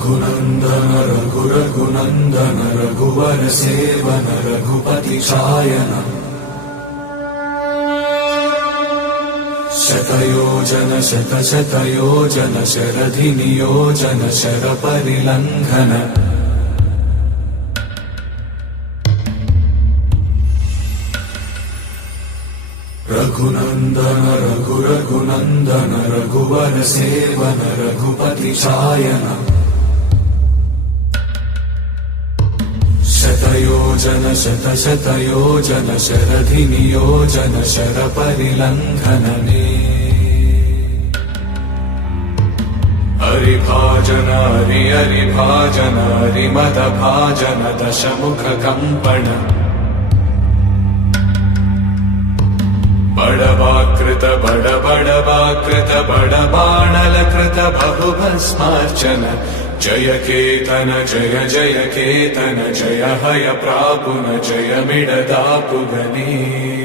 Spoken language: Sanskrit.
रघुनन्दन रघुरघुनन्दन रघुवर सेवन रघुपति चायन शतयोजन शतशतयोजन शरधि नियोजन शरपरिलङ्घन रघुनन्दन रघुरघुनन्दन रघुवर सेवन रघुपति चायन शतयोजन शतशतयोजन शरधि नियोजन शरपरिलङ्घनने हरिभाजन हरि हरिभाजन हरिमदभाजन दशमुख कम्पण बड़वाकृत बड़वाकृत बड़बाणलकृत बहुभस्मार्चन जय केतन जय जय केतन जय हय प्रापुन जय मिडदापुगने।